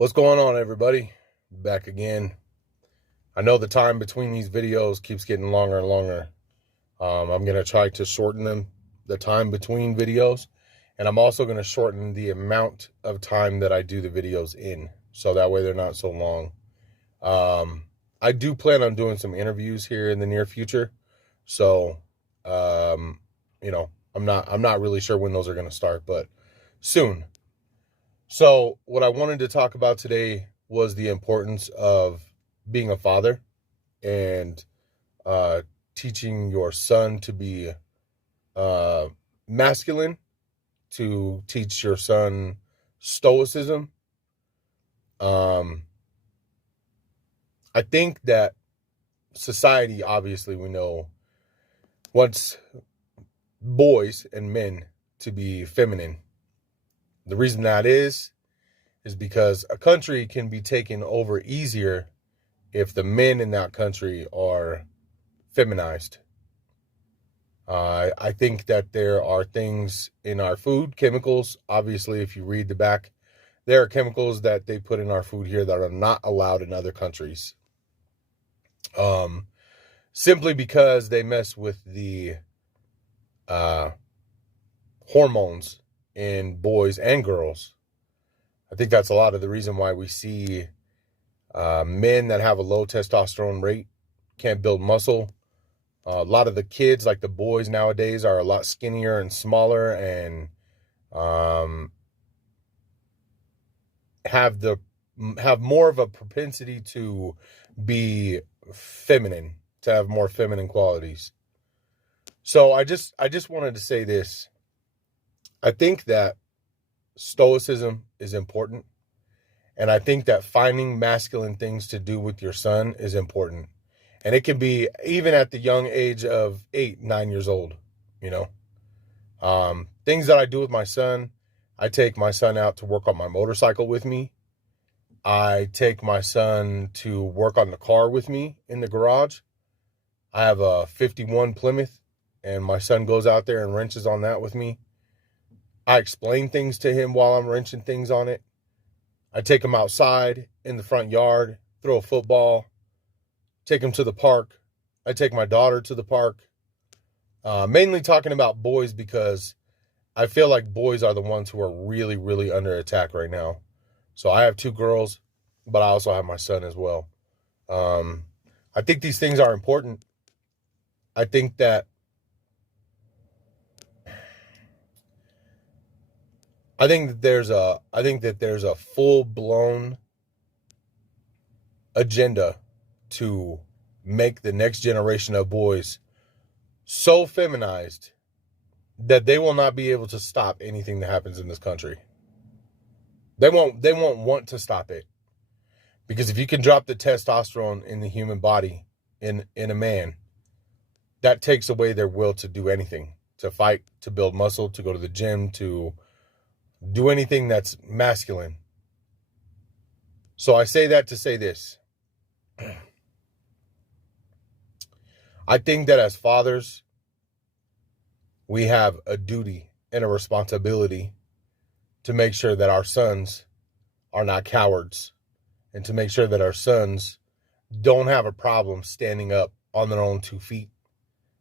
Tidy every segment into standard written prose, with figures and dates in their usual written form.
What's going on, everybody? Back again. I know the time between these videos keeps getting longer and longer. I'm going to try to shorten the time between videos. And I'm also going to shorten the amount of time that I do the videos in. So that way they're not so long. I do plan on doing some interviews here in the near future. So, I'm not really sure when those are going to start, but soon. So what I wanted to talk about today was the importance of being a father and teaching your son to be masculine, to teach your son stoicism. I think that society, obviously, we know, wants boys and men to be feminine. The reason that is because a country can be taken over easier if the men in that country are feminized. I think that there are things in our food, chemicals. Obviously, if you read the back, there are chemicals that they put in our food here that are not allowed in other countries. Simply because they mess with the hormones in boys and girls. I think that's a lot of the reason why we see men that have a low testosterone rate can't build muscle. A lot of the kids, like the boys nowadays, are a lot skinnier and smaller and have more of a propensity to be feminine, to have more feminine qualities. So I just wanted to say this. I think that stoicism is important. And I think that finding masculine things to do with your son is important. And it can be even at the young age of 8, 9 years old, things that I do with my son. I take my son out to work on my motorcycle with me. I take my son to work on the car with me in the garage. I have a 51 Plymouth and my son goes out there and wrenches on that with me. I explain things to him while I'm wrenching things on it. I take him outside in the front yard, throw a football, take him to the park. I take my daughter to the park. Mainly talking about boys because I feel like boys are the ones who are really, really under attack right now. So I have 2 girls, but I also have my son as well. I think these things are important. I think that there's a full-blown agenda to make the next generation of boys so feminized that they will not be able to stop anything that happens in this country. They won't want to stop it. Because if you can drop the testosterone in the human body, in a man, that takes away their will to do anything, to fight, to build muscle, to go to the gym, to do anything that's masculine. So I say that to say this. I think that as fathers, we have a duty and a responsibility to make sure that our sons are not cowards and to make sure that our sons don't have a problem standing up on their own 2 feet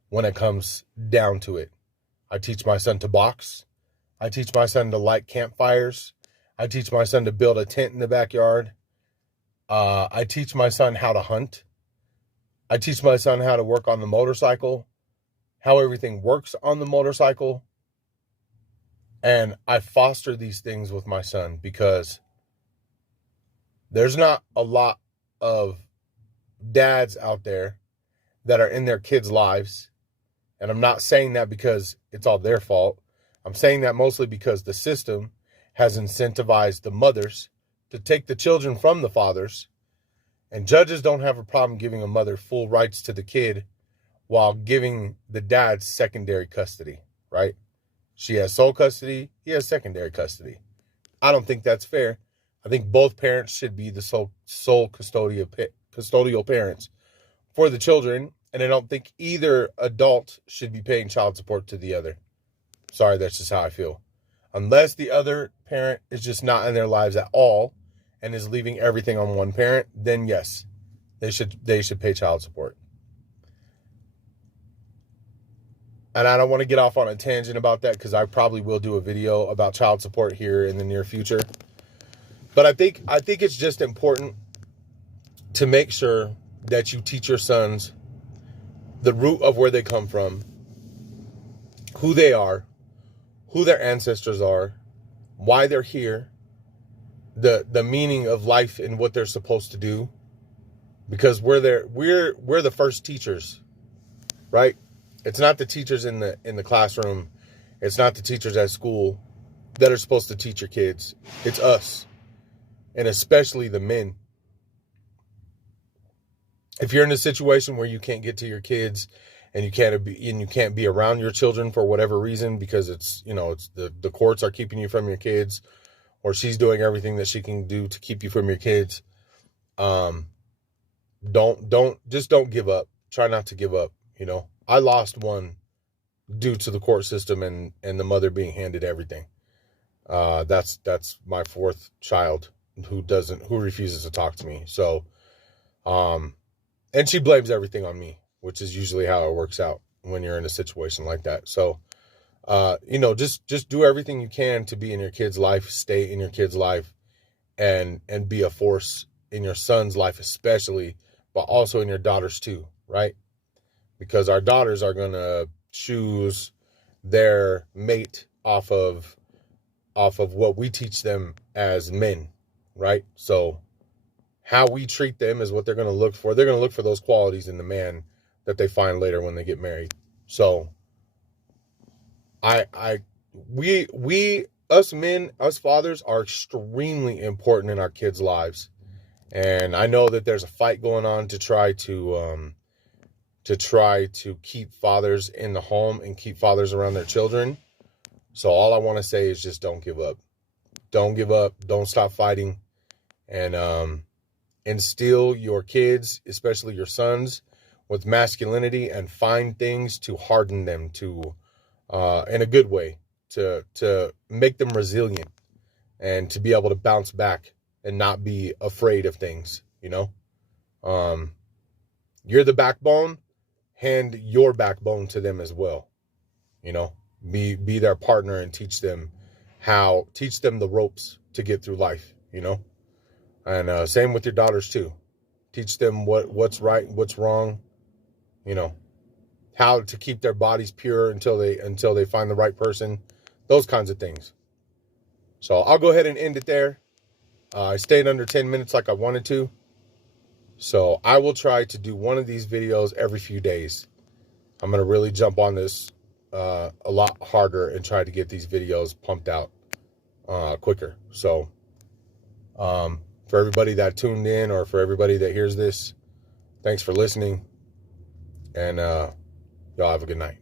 when it comes down to it. I teach my son to box. I teach my son to light campfires. I teach my son to build a tent in the backyard. I teach my son how to hunt. I teach my son how to work on the motorcycle, how everything works on the motorcycle. And I foster these things with my son because there's not a lot of dads out there that are in their kids' lives. And I'm not saying that because it's all their fault. I'm saying that mostly because the system has incentivized the mothers to take the children from the fathers. And judges don't have a problem giving a mother full rights to the kid while giving the dad secondary custody, right? She has sole custody, he has secondary custody. I don't think that's fair. I think both parents should be the sole custodial parents for the children. And I don't think either adult should be paying child support to the other. Sorry, that's just how I feel. Unless the other parent is just not in their lives at all and is leaving everything on one parent, then yes, they should pay child support. And I don't want to get off on a tangent about that, because I probably will do a video about child support here in the near future. But I think it's just important to make sure that you teach your sons the root of where they come from, who they are, who their ancestors are, why they're here, the meaning of life and what they're supposed to do. Because we're the first teachers, right? It's not the teachers in the classroom, it's not the teachers at school that are supposed to teach your kids. It's us, and especially the men. If you're in a situation where you can't get to your kids and you can't be around your children for whatever reason, because it's the courts are keeping you from your kids, or she's doing everything that she can do to keep you from your kids, don't give up. Try not to give up. I lost one due to the court system and the mother being handed everything. That's my fourth child who refuses to talk to me. So, and she blames everything on me, which is usually how it works out when you're in a situation like that. So, just do everything you can to be in your kid's life, stay in your kid's life, and be a force in your son's life especially, but also in your daughters too, right? Because our daughters are going to choose their mate off of what we teach them as men, right? So how we treat them is what they're going to look for. They're going to look for those qualities in the man that they find later when they get married. So us men, us fathers are extremely important in our kids' lives. And I know that there's a fight going on to try to keep fathers in the home and keep fathers around their children. So all I want to say is just don't give up. Don't give up. Don't stop fighting. And instill your kids, especially your sons, with masculinity, and find things to harden them to, in a good way, to make them resilient and to be able to bounce back and not be afraid of things, You're the backbone. Hand your backbone to them as well. Be their partner and teach them the ropes to get through life, And same with your daughters too. Teach them what's right, what's wrong, how to keep their bodies pure until they find the right person, those kinds of things. So I'll go ahead and end it there. I stayed under 10 minutes like I wanted to. So I will try to do one of these videos every few days. I'm going to really jump on this a lot harder and try to get these videos pumped out quicker. So for everybody that tuned in, or for everybody that hears this, thanks for listening. And y'all have a good night.